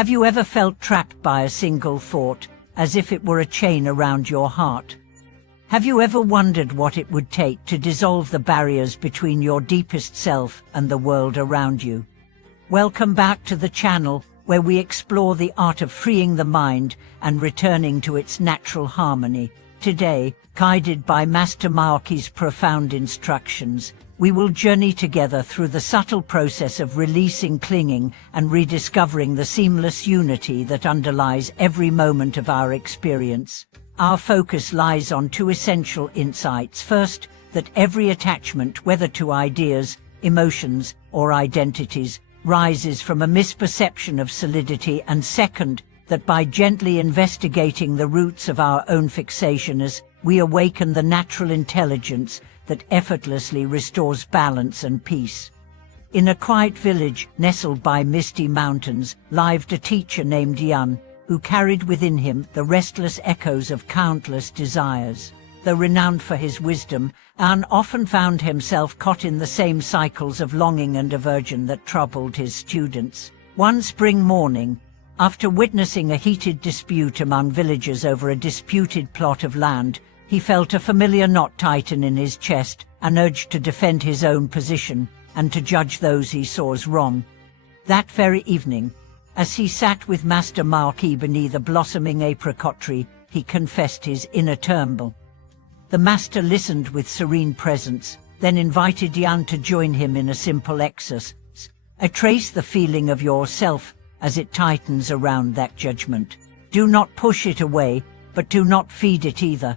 Have you ever felt trapped by a single thought, as if it were a chain around your heart? Have you ever wondered what it would take to dissolve the barriers between your deepest self and the world around you? Welcome back to the channel, where we explore the art of freeing the mind and returning to its natural harmony. Today, guided by Master Maoki's profound instructions, we will journey together through the subtle process of releasing clinging and rediscovering the seamless unity that underlies every moment of our experience. Our focus lies on two essential insights. First, that every attachment, whether to ideas, emotions, or identities, rises from a misperception of solidity, and second, that by gently investigating the roots of our own fixations, we awaken the natural intelligence that effortlessly restores balance and peace. In a quiet village nestled by misty mountains lived a teacher named Yan, who carried within him the restless echoes of countless desires. Though renowned for his wisdom, Yan often found himself caught in the same cycles of longing and aversion that troubled his students. One spring morning, after witnessing a heated dispute among villagers over a disputed plot of land, he felt a familiar knot tighten in his chest, an urge to defend his own position and to judge those he saw as wrong. That very evening, as he sat with Master Maoki beneath a blossoming apricot tree, he confessed his inner turmoil. The master listened with serene presence, then invited Yan to join him in a simple exercise. Trace the feeling of yourself as it tightens around that judgment. Do not push it away, but do not feed it either.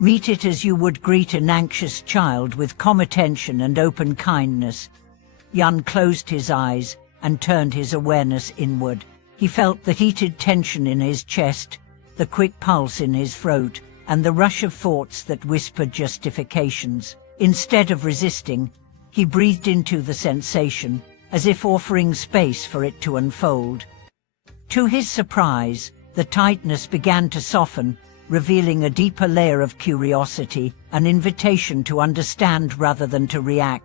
Meet it as you would greet an anxious child, with calm attention and open kindness. Yan closed his eyes and turned his awareness inward. He felt the heated tension in his chest, the quick pulse in his throat, and the rush of thoughts that whispered justifications. Instead of resisting, he breathed into the sensation, as if offering space for it to unfold. To his surprise, the tightness began to soften, revealing a deeper layer of curiosity, an invitation to understand rather than to react.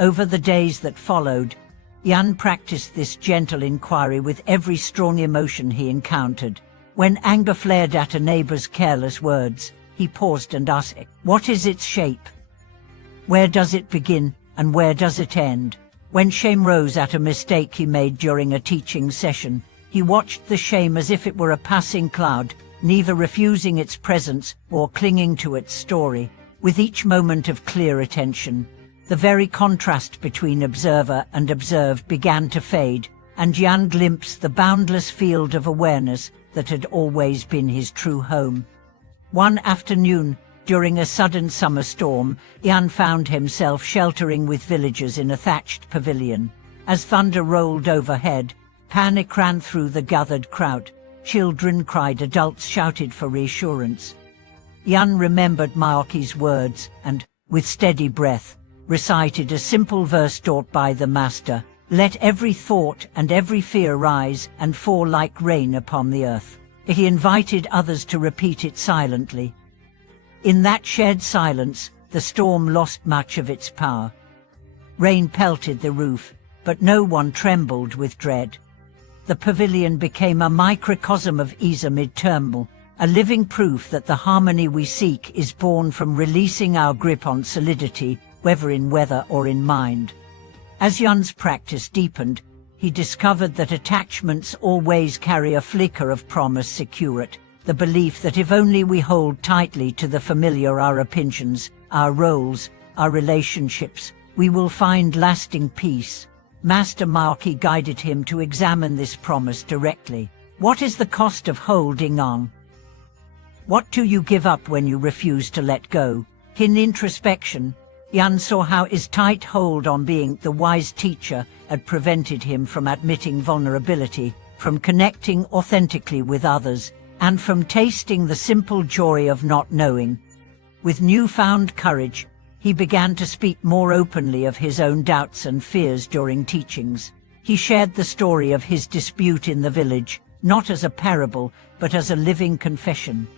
Over the days that followed, Yan practiced this gentle inquiry with every strong emotion he encountered. When anger flared at a neighbor's careless words, he paused and asked, "What is its shape? Where does it begin, and where does it end?" When shame rose at a mistake he made during a teaching session, he watched the shame as if it were a passing cloud, neither refusing its presence or clinging to its story. With each moment of clear attention, the very contrast between observer and observed began to fade, and Yan glimpsed the boundless field of awareness that had always been his true home. One afternoon, during a sudden summer storm, Yan found himself sheltering with villagers in a thatched pavilion. As thunder rolled overhead, panic ran through the gathered crowd. Children cried, adults shouted for reassurance. Yan remembered Maoki's words and, with steady breath, recited a simple verse taught by the master: "Let every thought and every fear rise and fall like rain upon the earth." He invited others to repeat it silently. In that shared silence, the storm lost much of its power. Rain pelted the roof, but no one trembled with dread. The pavilion became a microcosm of ease amid turmoil, a living proof that the harmony we seek is born from releasing our grip on solidity, whether in weather or in mind. As Yan's practice deepened, he discovered that attachments always carry a flicker of promise secured, the belief that if only we hold tightly to the familiar, our opinions, our roles, our relationships, we will find lasting peace. Master Maoki guided him to examine this promise directly. What is the cost of holding on? What do you give up when you refuse to let go? In introspection, Yan saw how his tight hold on being the wise teacher had prevented him from admitting vulnerability, from connecting authentically with others, and from tasting the simple joy of not knowing. With newfound courage, he began to speak more openly of his own doubts and fears during teachings. He shared the story of his dispute in the village, not as a parable, but as a living confession.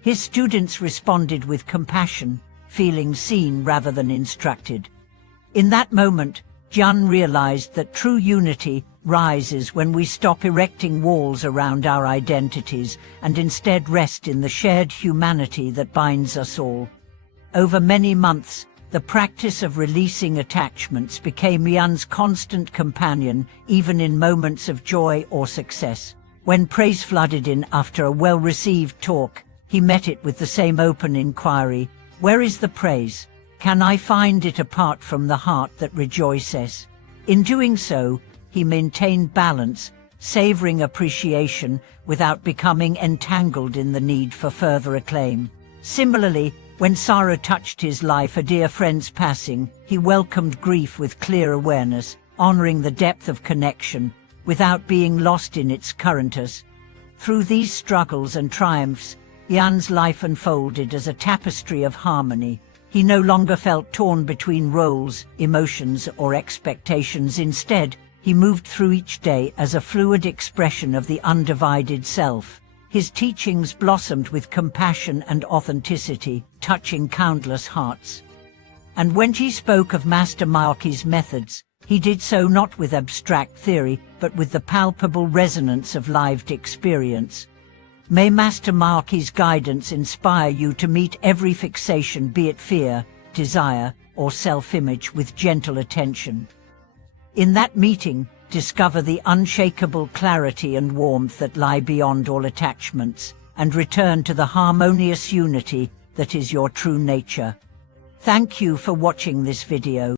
His students responded with compassion, feeling seen rather than instructed. In that moment, Yan realized that true unity rises when we stop erecting walls around our identities and instead rest in the shared humanity that binds us all. Over many months, the practice of releasing attachments became Jan's constant companion, even in moments of joy or success. When praise flooded in after a well-received talk, he met it with the same open inquiry: "Where is the praise? Can I find it apart from the heart that rejoices?" In doing so, he maintained balance, savoring appreciation without becoming entangled in the need for further acclaim. Similarly, when sorrow touched his life, a dear friend's passing, he welcomed grief with clear awareness, honoring the depth of connection without being lost in its currentness. Through these struggles and triumphs, Jan's life unfolded as a tapestry of harmony. He no longer felt torn between roles, emotions, or expectations. Instead, he moved through each day as a fluid expression of the undivided self. His teachings blossomed with compassion and authenticity, touching countless hearts. And when he spoke of Master Marky's methods, he did so not with abstract theory, but with the palpable resonance of lived experience. May Master Marky's guidance inspire you to meet every fixation, be it fear, desire, or self-image, with gentle attention. In that meeting, discover the unshakable clarity and warmth that lie beyond all attachments, and return to the harmonious unity that is your true nature. Thank you for watching this video.